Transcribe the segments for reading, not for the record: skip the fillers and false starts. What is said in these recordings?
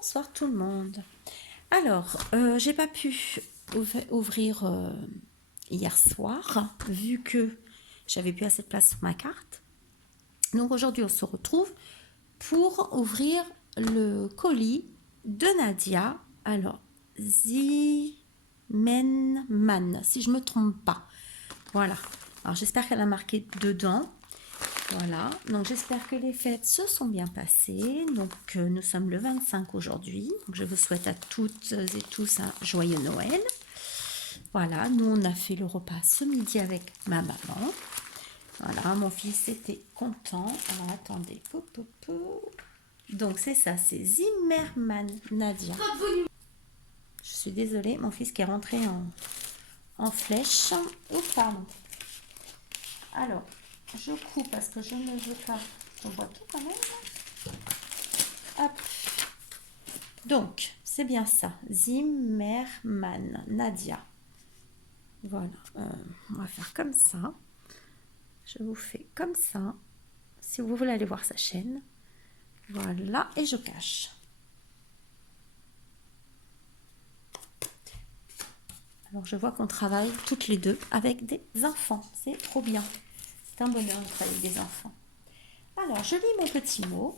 Bonsoir tout le monde. Alors, j'ai pas pu ouvrir hier soir, vu que j'avais plus assez de place sur ma carte. Donc aujourd'hui, on se retrouve pour ouvrir le colis de Nadia. Alors, Zimenman, si je me trompe pas. Voilà. Alors, j'espère qu'elle a marqué dedans. Voilà, donc j'espère que les fêtes se sont bien passées. Donc nous sommes le 25 aujourd'hui. Donc je vous souhaite à toutes et tous un joyeux Noël. Voilà, nous on a fait le repas ce midi avec ma maman. Voilà, mon fils était content. Alors attendez, donc c'est ça, c'est Zimmerman Nadia. Je suis désolée, mon fils qui est rentré en flèche. Oh pardon. Alors, je coupe parce que je ne veux pas qu'on voit tout quand même. Hop. Donc, c'est bien ça. Zimmerman, Nadia. Voilà. On va faire comme ça. Je vous fais comme ça. Si vous voulez aller voir sa chaîne. Voilà. Et je cache. Alors, je vois qu'on travaille toutes les deux avec des enfants. C'est trop bien. C'est un bonheur de travailler avec des enfants. Alors, je lis mon petit mot.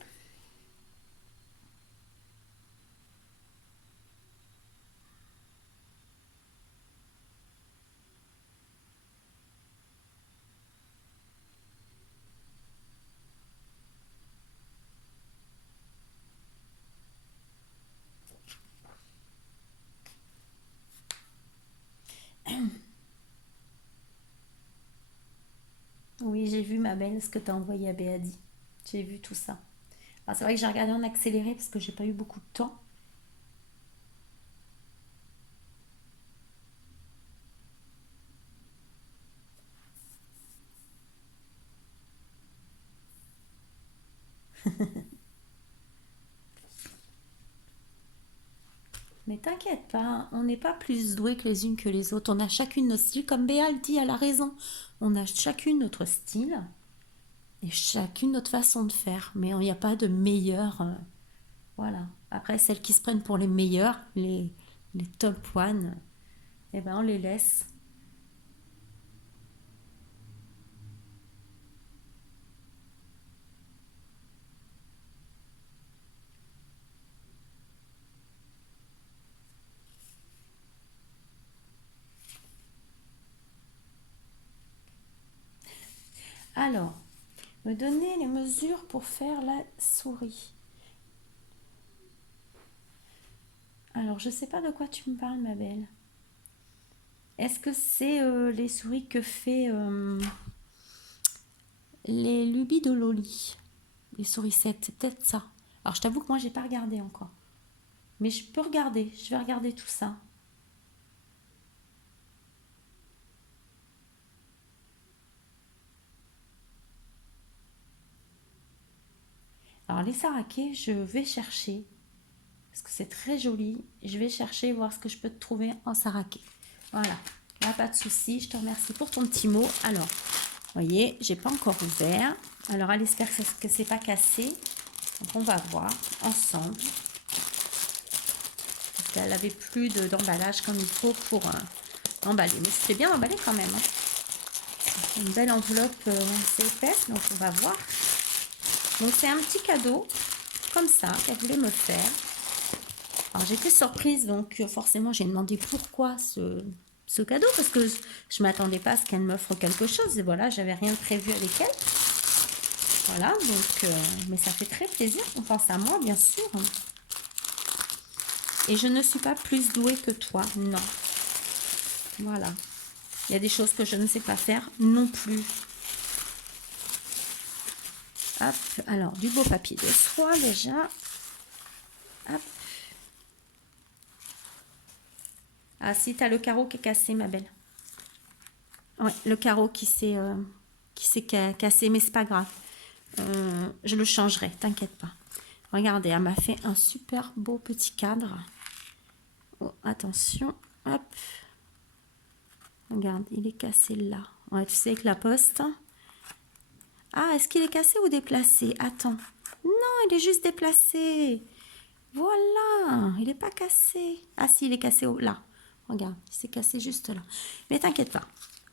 Oui, j'ai vu ma belle ce que tu as envoyé à Béadi. J'ai vu tout ça. Alors, c'est vrai que j'ai regardé en accéléré parce que j'ai pas eu beaucoup de temps. Mais t'inquiète pas, on n'est pas plus doués que les unes que les autres. On a chacune notre style. Comme Béa le dit, elle a raison. On a chacune notre style et chacune notre façon de faire. Mais il n'y a pas de meilleur. Voilà. Après, celles qui se prennent pour les meilleures, les top one, eh ben on les laisse. Alors, me donner les mesures pour faire la souris. Alors, je sais pas de quoi tu me parles, ma belle. Est-ce que c'est les souris que fait les lubies de Loli? Les sourissettes, c'est peut-être ça. Alors, je t'avoue que moi, j'ai pas regardé encore. Mais je peux regarder, je vais regarder tout ça. Alors, les saraqués, je vais chercher. Parce que c'est très joli. Je vais chercher, voir ce que je peux te trouver en saraqué. Voilà. Là, pas de souci. Je te remercie pour ton petit mot. Alors, vous voyez, j'ai pas encore ouvert. Alors, elle espère que c'est pas cassé. Donc, on va voir ensemble. Parce qu'elle avait plus d'emballage comme il faut pour emballer. Mais c'était bien emballé quand même. Hein. Une belle enveloppe assez épaisse. Donc, on va voir. Donc, c'est un petit cadeau comme ça qu'elle voulait me faire. Alors j'étais surprise, donc forcément j'ai demandé pourquoi ce cadeau, parce que je ne m'attendais pas à ce qu'elle m'offre quelque chose, et voilà, j'avais rien prévu avec elle. Voilà, donc, mais ça fait très plaisir qu'on pense à moi, bien sûr. Et je ne suis pas plus douée que toi, non. Voilà. Il y a des choses que je ne sais pas faire non plus. Hop, alors du beau papier de soie déjà. Hop. Ah si, t'as le carreau qui est cassé, ma belle. Ouais, le carreau qui s'est cassé, mais c'est pas grave. Je le changerai, t'inquiète pas. Regardez, elle m'a fait un super beau petit cadre. Oh, attention, hop. Regarde, il est cassé là. Ouais, tu sais, avec la poste. Ah, est-ce qu'il est cassé ou déplacé? Attends. Non, il est juste déplacé. Voilà, il n'est pas cassé. Ah si, il est cassé là. Regarde, il s'est cassé juste là. Mais t'inquiète pas,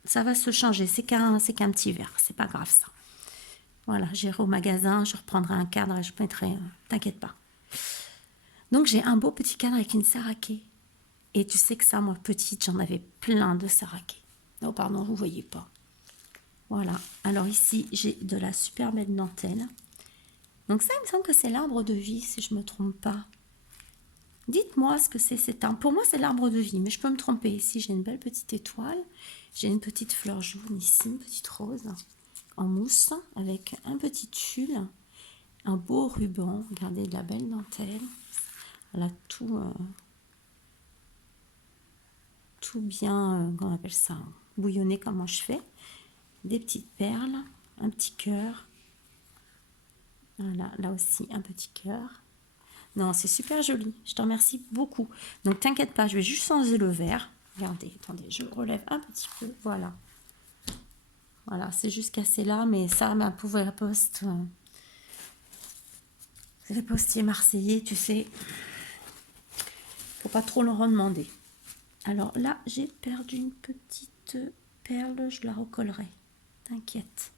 ça va se changer. C'est qu'un petit verre, c'est pas grave ça. Voilà, j'irai au magasin, je reprendrai un cadre et je mettrai... t'inquiète pas. Donc j'ai un beau petit cadre avec une saraké. Et tu sais que ça, moi, petite, j'en avais plein de saraké. Oh pardon, vous voyez pas. Voilà, alors ici, j'ai de la super belle dentelle. Donc ça, il me semble que c'est l'arbre de vie, si je me trompe pas. Dites-moi ce que c'est cet arbre. Pour moi, c'est l'arbre de vie, mais je peux me tromper. Ici, j'ai une belle petite étoile. J'ai une petite fleur jaune ici, une petite rose en mousse avec un petit tulle, un beau ruban. Regardez, de la belle dentelle. Elle a tout bien, comment on appelle ça, bouillonné comme moi je fais. Des petites perles, un petit cœur. Voilà, là aussi, un petit cœur. Non, c'est super joli. Je te remercie beaucoup. Donc, t'inquiète pas, je vais juste changer le verre. Regardez, attendez, je relève un petit peu. Voilà. Voilà, c'est juste cassé là, mais ça, ma pauvre la poste. C'est les postiers marseillais, tu sais. Faut pas trop leur en demander. Alors là, j'ai perdu une petite perle. Je la recollerai. T'inquiète.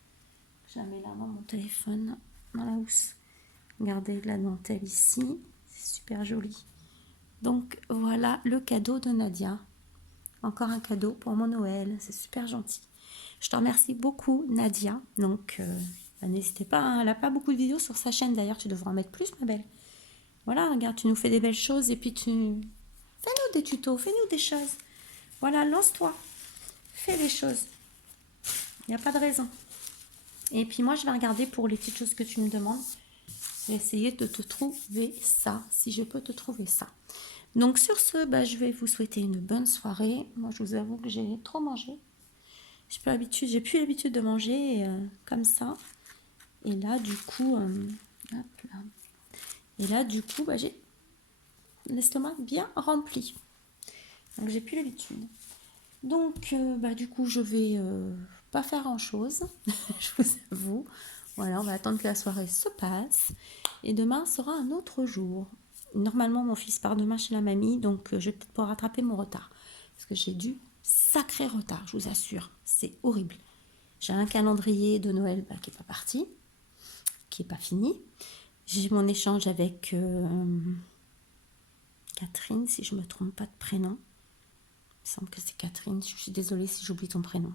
Je la mets là dans mon téléphone, dans la housse. Regardez la dentelle ici. C'est super joli. Donc voilà le cadeau de Nadia. Encore un cadeau pour mon Noël. C'est super gentil. Je te remercie beaucoup, Nadia. Donc n'hésitez pas, hein. Elle n'a pas beaucoup de vidéos sur sa chaîne. D'ailleurs, tu devras en mettre plus, ma belle. Voilà, regarde, tu nous fais des belles choses et puis fais-nous des tutos, fais-nous des choses. Voilà, lance-toi. Fais des choses. Il n'y a pas de raison. Et puis moi, je vais regarder pour les petites choses que tu me demandes. Je vais essayer de te trouver ça, si je peux te trouver ça. Donc sur ce, je vais vous souhaiter une bonne soirée. Moi, je vous avoue que j'ai trop mangé. J'ai plus l'habitude de manger comme ça. Et là, du coup, j'ai l'estomac bien rempli. Donc, j'ai plus l'habitude. Donc, du coup, je vais pas faire grand-chose, je vous avoue. Voilà, on va attendre que la soirée se passe. Et demain sera un autre jour. Normalement, mon fils part demain chez la mamie, donc je vais peut-être pouvoir rattraper mon retard. Parce que j'ai du sacré retard, je vous assure. C'est horrible. J'ai un calendrier de Noël qui n'est pas parti, qui n'est pas fini. J'ai mon échange avec Catherine, si je ne me trompe pas de prénom. Il me semble que c'est Catherine, je suis désolée si j'oublie ton prénom.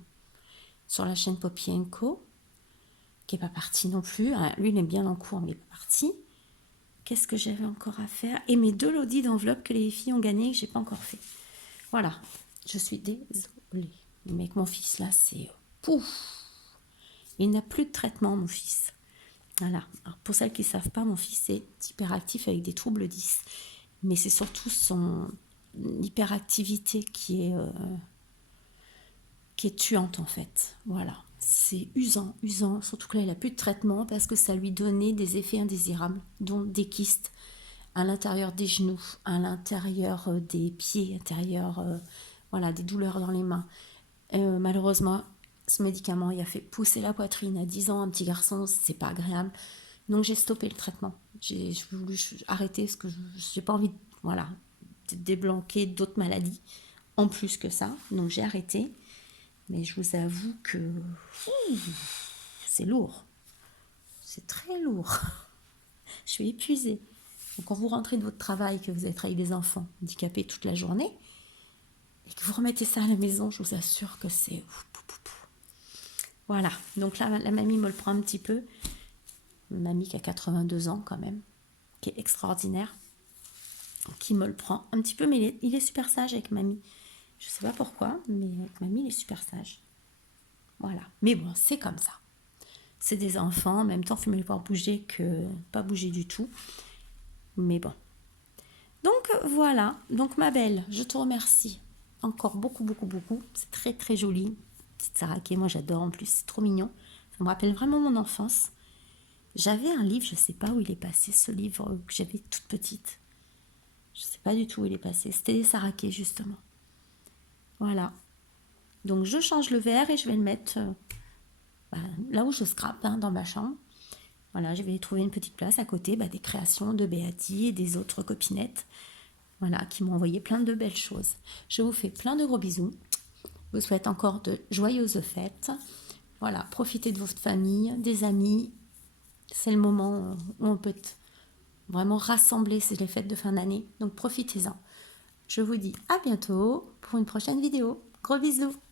Sur la chaîne Poppy & Co, qui n'est pas parti non plus. Lui, il est bien en cours, mais il n'est pas parti. Qu'est-ce que j'avais encore à faire? Et mes 2 lodis d'enveloppe que les filles ont gagné, que je n'ai pas encore fait. Voilà, je suis désolée. Mais avec mon fils, là, c'est... Pouf! Il n'a plus de traitement, mon fils. Voilà. Alors, pour celles qui ne savent pas, mon fils est hyperactif avec des troubles 10. Mais c'est surtout son hyperactivité qui est tuante, en fait. Voilà. C'est usant. Surtout que là, il n'a plus de traitement parce que ça lui donnait des effets indésirables, dont des kystes à l'intérieur des genoux, à l'intérieur des pieds, des douleurs dans les mains. Malheureusement, ce médicament, il a fait pousser la poitrine à 10 ans, un petit garçon, c'est pas agréable. Donc j'ai stoppé le traitement. J'ai voulu arrêter parce que j'ai pas envie de déblanquer d'autres maladies en plus que ça. Donc j'ai arrêté. Mais je vous avoue que c'est lourd. C'est très lourd. Je suis épuisée. Donc quand vous rentrez de votre travail, que vous êtes avec des enfants handicapés toute la journée, et que vous remettez ça à la maison, je vous assure que c'est... Voilà, donc là, la mamie me le prend un petit peu. Mamie qui a 82 ans quand même, qui est extraordinaire, qui me le prend un petit peu, mais il est super sage avec mamie. Je sais pas pourquoi, mais avec mamie, il est super sage. Voilà, mais bon, c'est comme ça. C'est des enfants, en même temps, il faut mieux les voir bouger que pas bouger du tout. Mais bon. Donc voilà, donc ma belle, je te remercie encore beaucoup, beaucoup, beaucoup. C'est très, très joli. Petite saraké, moi j'adore en plus, c'est trop mignon. Ça me rappelle vraiment mon enfance. J'avais un livre, je ne sais pas où il est passé, ce livre que j'avais toute petite. Je ne sais pas du tout où il est passé. C'était des sarakés, justement. Voilà. Donc je change le verre et je vais le mettre là où je scrape, dans ma chambre. Voilà, je vais trouver une petite place à côté des créations de Béatie et des autres copinettes. Voilà, qui m'ont envoyé plein de belles choses. Je vous fais plein de gros bisous. Je vous souhaite encore de joyeuses fêtes. Voilà, profitez de votre famille, des amis. C'est le moment où on peut vraiment rassembler, c'est les fêtes de fin d'année. Donc profitez-en. Je vous dis à bientôt pour une prochaine vidéo. Gros bisous!